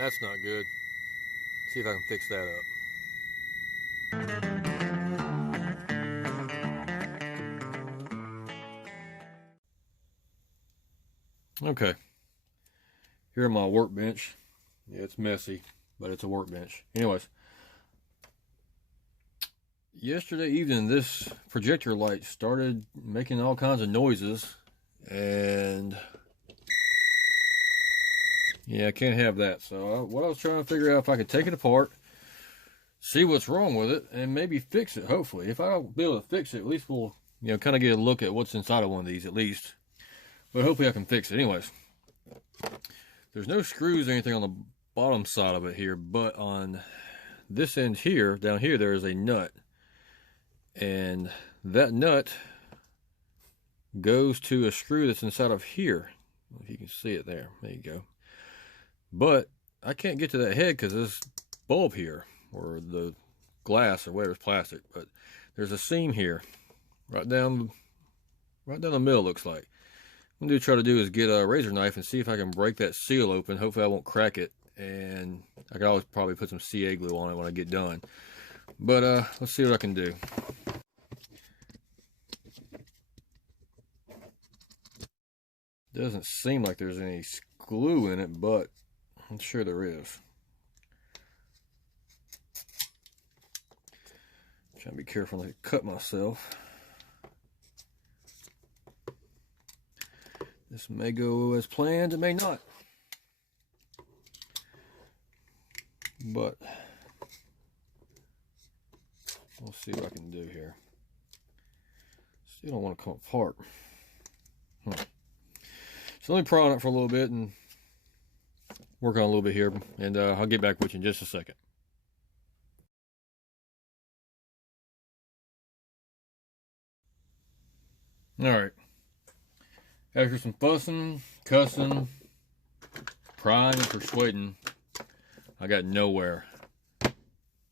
That's not good. See if I can fix that up. Okay, here on my workbench. Yeah, it's messy, but it's a workbench. Anyways, yesterday evening, this projector light started making all kinds of noises, and yeah, I can't have that. So what I was trying to figure out if I could take it apart, see what's wrong with it, and maybe fix it. Hopefully, if I don't be able to fix it, at least we'll kind of get a look at what's inside of one of these at least. But hopefully I can fix it. Anyways, there's no screws or anything on the bottom side of it here, but on this end here, down here, there is a nut. And that nut goes to a screw that's inside of here. If you can see it there. There you go. But I can't get to that head because this bulb here, or the glass, or whatever, it's plastic. But there's a seam here, right down the middle, looks like. What I'm going to try to do is get a razor knife and see if I can break that seal open. Hopefully I won't crack it, and I could always probably put some CA glue on it when I get done. But let's see what I can do. Doesn't seem like there's any glue in it, but I'm sure there is. Trying to be careful not to cut myself. This may go as planned, it may not. But we'll see what I can do here. Still don't want to come apart. So let me pry on it for a little bit and work on a little bit here, and I'll get back with you in just a second. Alright. After some fussing, cussing, prying, and persuading, I got nowhere.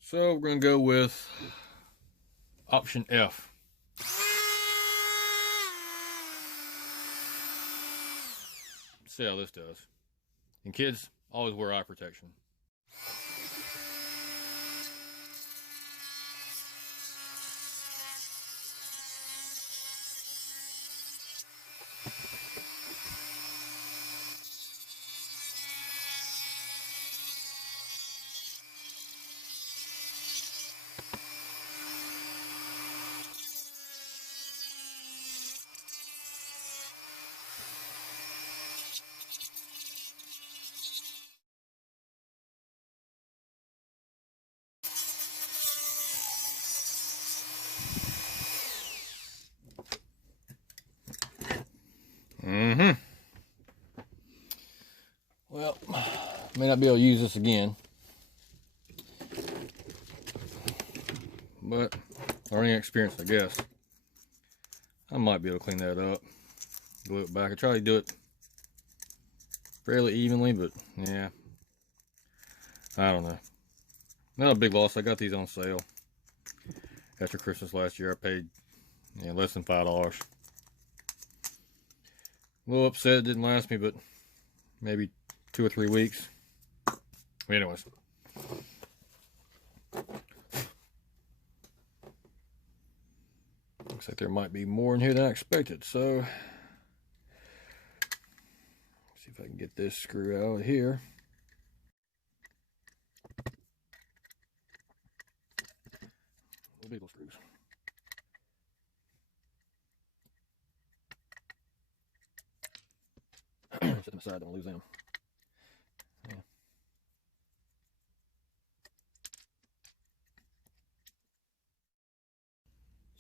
So we're going to go with option F. See how this does. And kids, always wear eye protection. Well, may not be able to use this again, but learning experience, I guess. I might be able to clean that up, glue it back. I try to do it fairly evenly, but yeah, I don't know. Not a big loss. I got these on sale after Christmas last year. I paid less than $5. A little upset it didn't last me, but maybe 2 or 3 weeks. Anyways. Looks like there might be more in here than I expected, so see if I can get this screw out of here. Little beagle screws. Set them aside, don't lose them. Yeah.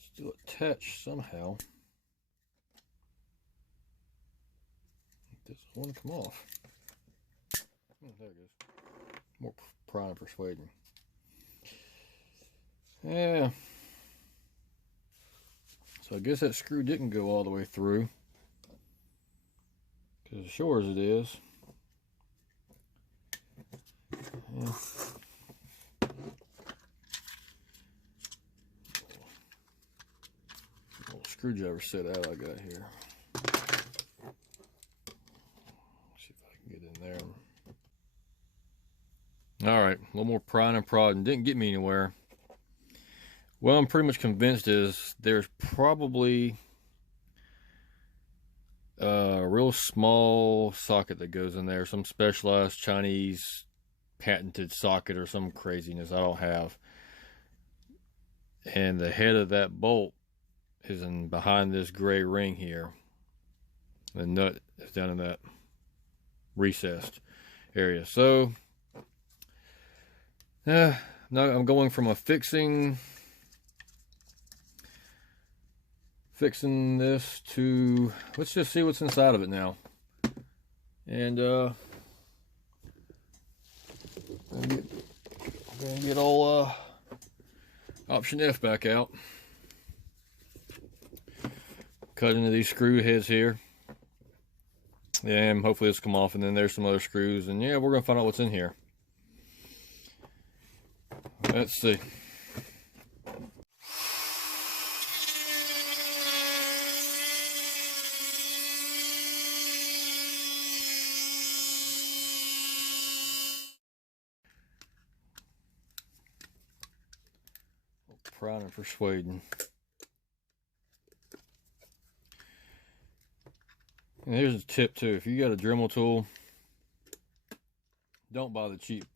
Still attached somehow. It doesn't want to come off. Oh, there it goes. More prying and persuading. Yeah. So I guess that screw didn't go all the way through, because as sure as it is, yeah. Little screwdriver set out I got here. See if I can get in there. All right, a little more prying and prodding. Didn't get me anywhere. Well, I'm pretty much convinced is there's probably a real small socket that goes in there, some specialized Chinese patented socket or some craziness I don't have. And the head of that bolt is in behind this gray ring here. The nut is down in that recessed area. So now I'm going from a fixing this to, let's just see what's inside of it now. And I'm gonna get old option F back out. Cut into these screw heads here. And hopefully this will come off, and then there's some other screws, and yeah, we're gonna find out what's in here. Let's see. Prying and persuading. And here's a tip too: if you got a Dremel tool, don't buy the cheap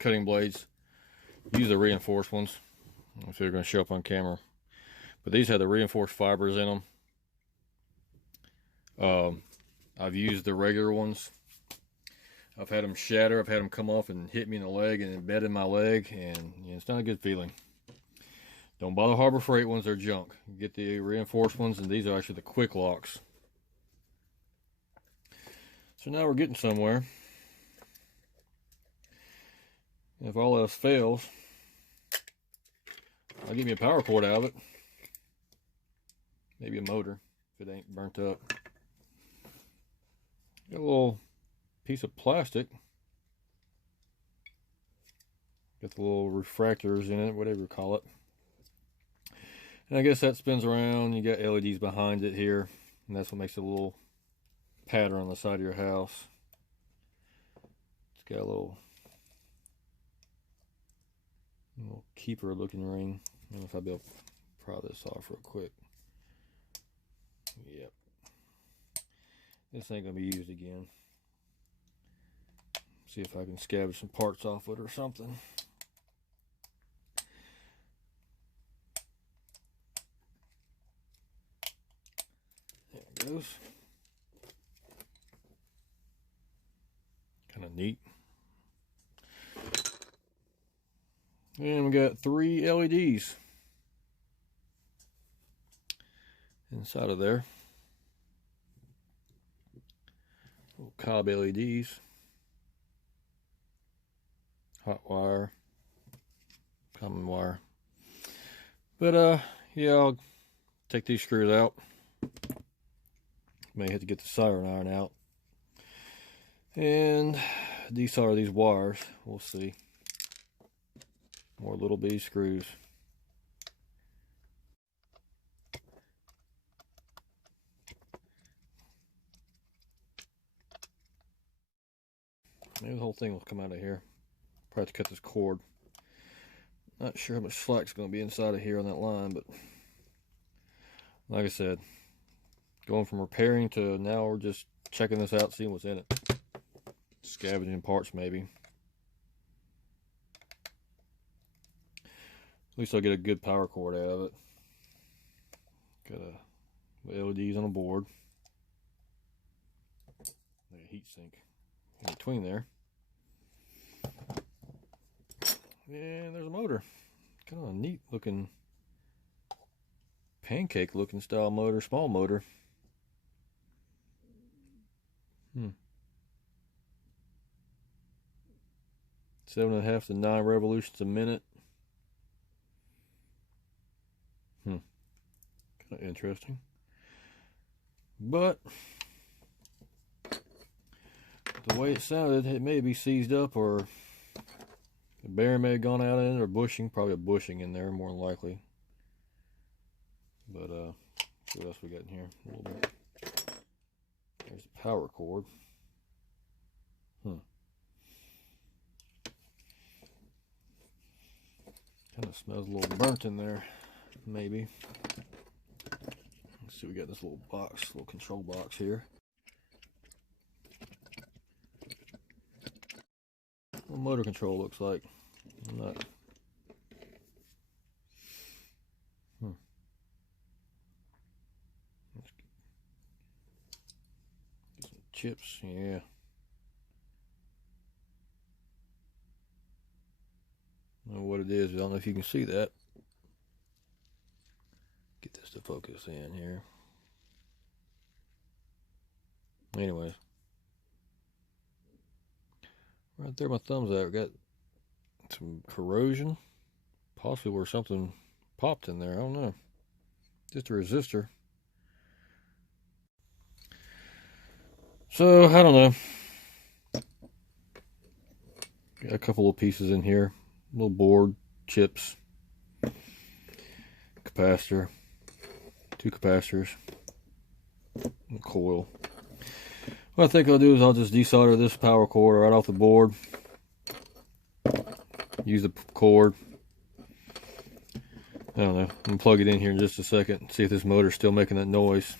cutting blades. Use the reinforced ones. I don't know if they're going to show up on camera, but these have the reinforced fibers in them. I've used the regular ones. I've had them shatter. I've had them come off and hit me in the leg and embed in my leg, and yeah, it's not a good feeling. Don't buy the Harbor Freight ones; they're junk. Get the reinforced ones, and these are actually the quick locks. So now we're getting somewhere. If all else fails, I'll get me a power cord out of it. Maybe a motor if it ain't burnt up. Got a little piece of plastic. Got the little refractors in it, whatever you call it. And I guess that spins around. You got LEDs behind it here, and that's what makes a little pattern on the side of your house. It's got a little keeper looking ring. I don't know if I'll be able to pry this off real quick. Yep. This ain't gonna be used again. See if I can scavenge some parts off it or something. There it goes. Kind of neat. And we got 3 LEDs inside of there. Little cob LEDs. Hot wire. Common wire. But yeah, I'll take these screws out. May have to get the soldering iron out. And desolder these wires. We'll see. More little bitty screws. Maybe the whole thing will come out of here. Probably have to cut this cord. Not sure how much slack's going to be inside of here on that line, but like I said, going from repairing to now we're just checking this out, seeing what's in it. Scavenging parts maybe. At least I'll get a good power cord out of it. Got a LEDs on the board. Like a heat sink in between there. And there's a motor. Kind of a neat looking, pancake looking style motor, small motor. 7.5 to 9 revolutions a minute. Kind of interesting. But the way it sounded, it may be seized up, or the bearing may have gone out in it, or bushing. Probably a bushing in there, more than likely. But what else we got in here? A little bit. There's the power cord. Kind of smells a little burnt in there, maybe. Let's see, we got this little box, little control box here. What motor control looks like. I'm not. Get some chips, yeah. I don't know what it is. I don't know if you can see that. Get this to focus in here. Anyways. Right there, my thumb's out. Got some corrosion. Possibly where something popped in there. I don't know. Just a resistor. So, I don't know. Got a couple of pieces in here. Little board, chips, capacitor, 2 capacitors, and a coil. What I think I'll do is I'll just desolder this power cord right off the board. Use the cord. I don't know. I'm gonna plug it in here in just a second. See if this motor's still making that noise.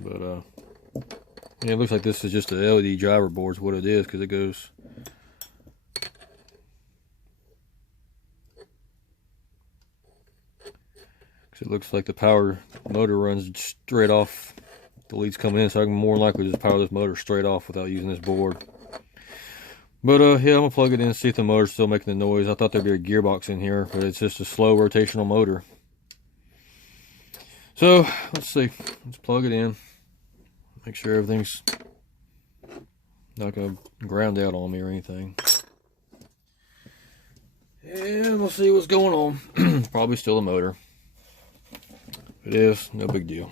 But yeah, it looks like this is just a LED driver board is what it is, because it goes. It looks like the power motor runs straight off. The lead's coming in, so I can more likely just power this motor straight off without using this board. But yeah, I'm gonna plug it in and see if the motor's still making the noise. I thought there'd be a gearbox in here, but it's just a slow rotational motor. So let's see. Let's plug it in. Make sure everything's not gonna ground out on me or anything. And we'll see what's going on. Probably still a motor. It is, no big deal.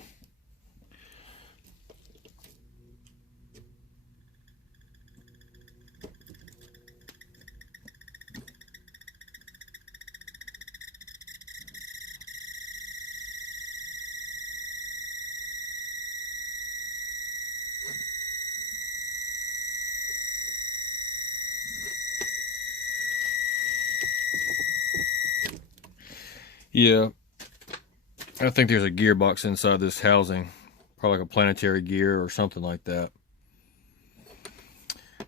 Yeah, I think there's a gearbox inside this housing, probably like a planetary gear or something like that.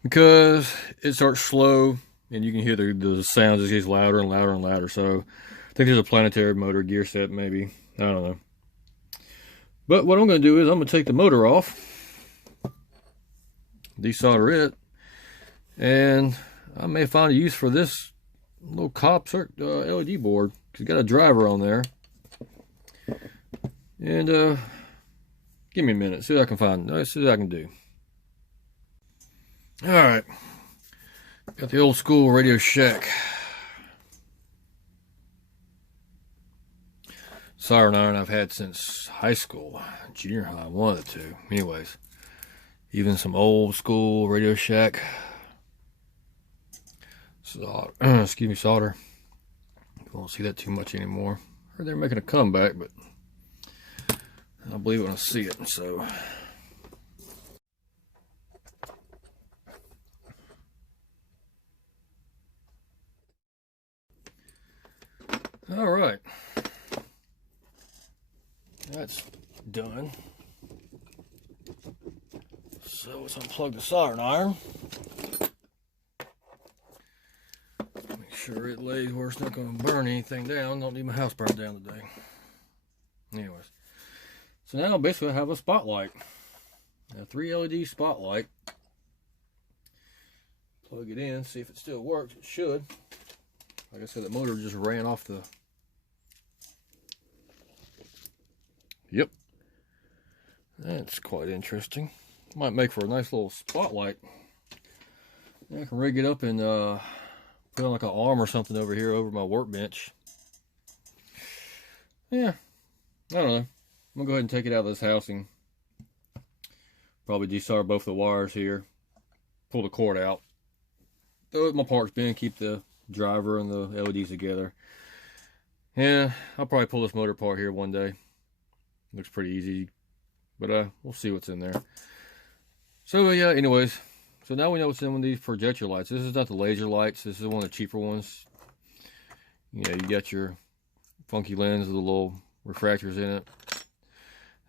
Because it starts slow, and you can hear the sound just gets louder and louder and louder. So I think there's a planetary motor gear set, maybe. I don't know. But what I'm going to do is I'm going to take the motor off, desolder it, and I may find a use for this little cop LED board. It's got a driver on there. And give me a minute, see what I can find. See what I can do. Alright. Got the old school Radio Shack soldering iron I've had since high school, junior high, one of the two. Anyways, even some old school Radio Shack solder, excuse me, solder. You won't see that too much anymore. Heard they're making a comeback, but I'll believe it when I see it. So all right, that's done. So let's unplug the soldering iron. Make sure it lays where it's not going to burn anything down. Don't need my house burned down today. Anyways, so now basically I have a spotlight, a 3 LED spotlight. Plug it in, see if it still works. It should. Like I said, the motor just ran off the. Yep. That's quite interesting. Might make for a nice little spotlight. I can rig it up and put on like an arm or something over here over my workbench. Yeah, I don't know. I'm gonna go ahead and take it out of this housing. Probably desolder both the wires here. Pull the cord out. Throw it in my parts bin. Keep the driver and the LEDs together. Yeah, I'll probably pull this motor apart here one day. Looks pretty easy, but we'll see what's in there. So anyways, so now we know what's in one of these projector lights. This is not the laser lights. This is one of the cheaper ones. You know, you got your funky lens with the little refractors in it.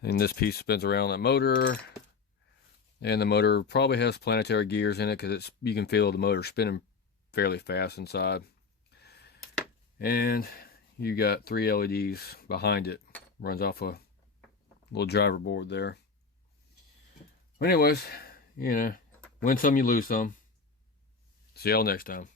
And this piece spins around that motor. And the motor probably has planetary gears in it because you can feel the motor spinning fairly fast inside. And you got 3 LEDs behind it. Runs off a little driver board there. Anyways, you know, win some, you lose some. See y'all next time.